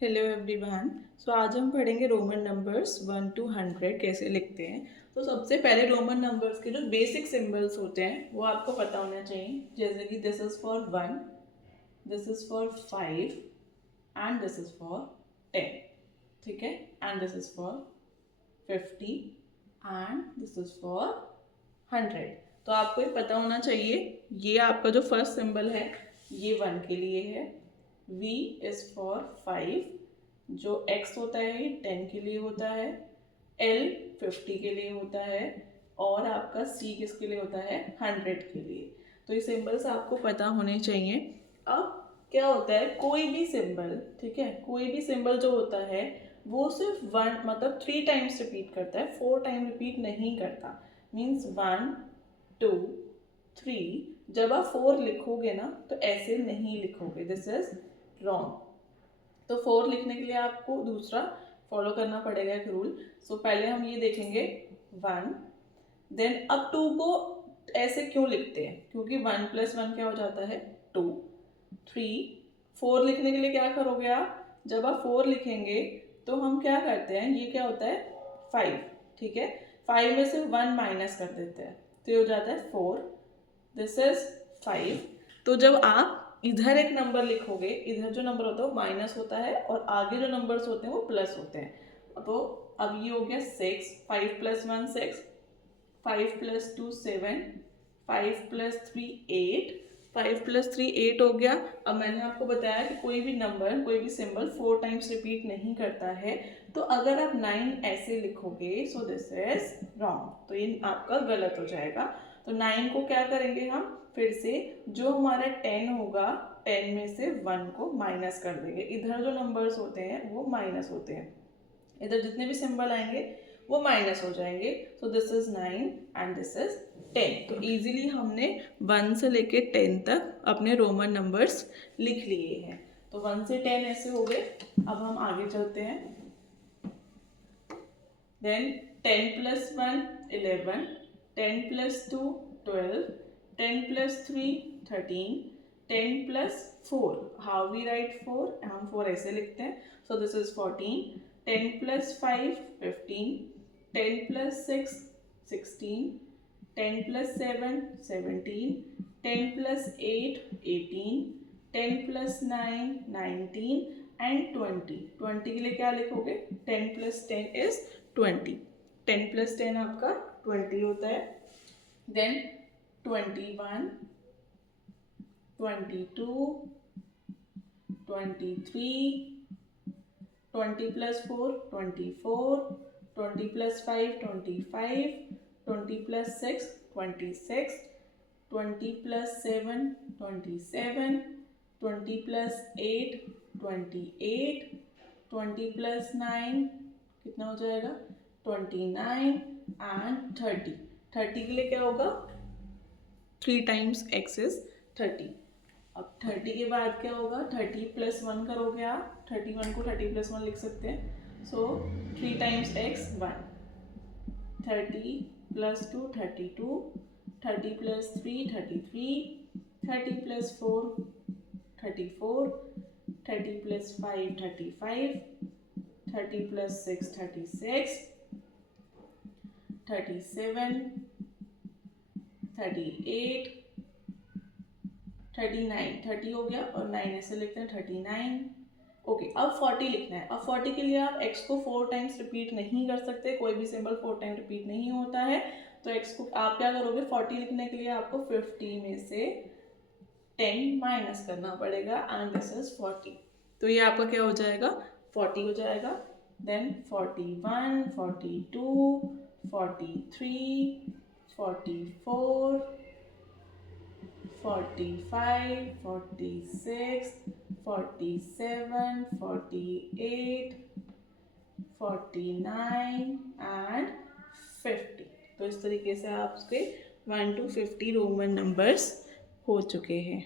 Hello everyone. सो आज हम पढ़ेंगे रोमन नंबर्स 1 to 100 कैसे लिखते हैं। तो सबसे पहले रोमन नंबर्स के जो बेसिक सिंबल्स होते हैं वो आपको पता होना चाहिए, जैसे कि this is for 1, this is for 5 and this is for 10, ठीक है, and this is for 50 and this is for 100। तो आपको ये पता होना चाहिए, ये आपका जो फर्स्ट सिंबल है ये 1 के लिए है, V इज फॉर 5, जो X होता है ये 10 के लिए होता है, L 50 के लिए होता है और आपका C किसके लिए होता है 100 के लिए। तो ये सिंबल्स आपको पता होने चाहिए। अब क्या होता है, कोई भी सिंबल, ठीक है, कोई भी सिंबल जो होता है वो सिर्फ 1 मतलब 3 टाइम्स रिपीट करता है, 4 टाइम रिपीट नहीं करता। मीन्स 1 2 3। जब आप 4 लिखोगे ना तो ऐसे नहीं लिखोगे, दिस इज रॉन्ग। तो 4 लिखने के लिए आपको दूसरा फॉलो करना पड़ेगा एक रूल। सो पहले हम ये देखेंगे 1, देन अब 2 को ऐसे क्यों लिखते हैं, क्योंकि 1 + 1 क्या हो जाता है 2, 3। 4 लिखने के लिए क्या करोगे आप, जब आप 4 लिखेंगे तो हम क्या करते हैं, ये क्या होता है 5, ठीक है, 5 में से 1 माइनस कर देते हैं तो ये हो जाता है 4, दिस इज 5। तो जब आप इधर एक नंबर लिखोगे, इधर जो नंबर होता है वो माइनस होता है और आगे जो नंबर्स होते हैं वो प्लस होते हैं। तो अब ये हो गया 6, 5 + 1 6, 5 + 2 7, 5 + 3 8, 5 + 3 8 हो गया। अब मैंने आपको बताया कि कोई भी नंबर, कोई भी सिंबल 4 टाइम्स रिपीट नहीं करता है। तो अगर आप 9 ऐसे लिखोगे सो दिस इज रॉन्ग, तो ये आपका गलत हो जाएगा। तो 9 को क्या करेंगे हम, फिर से जो हमारा 10 होगा 10 में से 1 को माइनस कर देंगे। इधर जो नंबर्स होते हैं वो माइनस होते हैं, इधर जितने भी सिंबल आएंगे वो माइनस हो जाएंगे। So this is 9 and this is 10। तो इजीली हमने 1 से लेके 10 तक अपने रोमन नंबर्स लिख लिए हैं। तो 1 से 10 ऐसे हो गए। अब हम आगे चलते हैं। देन 10 + 1 11, 10 + 2 12, 10 + 3 13, 10 + 4, how we write 4, हम 4 ऐसे लिखते हैं। So this is 14, 10 + 5 15, 10 + 6 16, 10 + 7 17, 10 + 8 18, 10 + 9 19 and 20। 20 के लिए क्या लिखोगे, 10 + 10 इज 20, 10 + 10 आपका 20 होता है। देन 21 22 23, 20 + 4 24, 20 + 5 25, 20 + 6 26, 20 + 7 27, 20 + 8 28, 20 + 9 कितना हो जाएगा 29 एंड 30। 30 के लिए क्या होगा, 3 टाइम्स x इज 30। अब 30 के बाद क्या होगा, 30 + 1 करोगे आप, 31 को 30 + 1 लिख सकते हैं। सो 3 टाइम्स x 1, 30 + 2 32, 30 + 3 33, 30 + 4 34, 30 + 5 35, 30 + 6 36, 37 38 39, 30 हो गया और 9 ऐसे लिखते हैं 39। ओके, अब 40 लिखना है। अब 40 के लिए आप x को 4 टाइम्स रिपीट नहीं कर सकते, कोई भी सिंबल 4 टाइम रिपीट नहीं होता है। तो x को आप क्या करोगे, 40 लिखने के लिए आपको 50 में से 10 माइनस करना पड़ेगा एंड दिस इज 40। तो ये आपका क्या हो जाएगा 40 हो जाएगा। Then 41 42 43 44 45 46 47 48 49 and 50। तो इस तरीके से आपके 1 to 50 रोमन नंबर्स हो चुके हैं।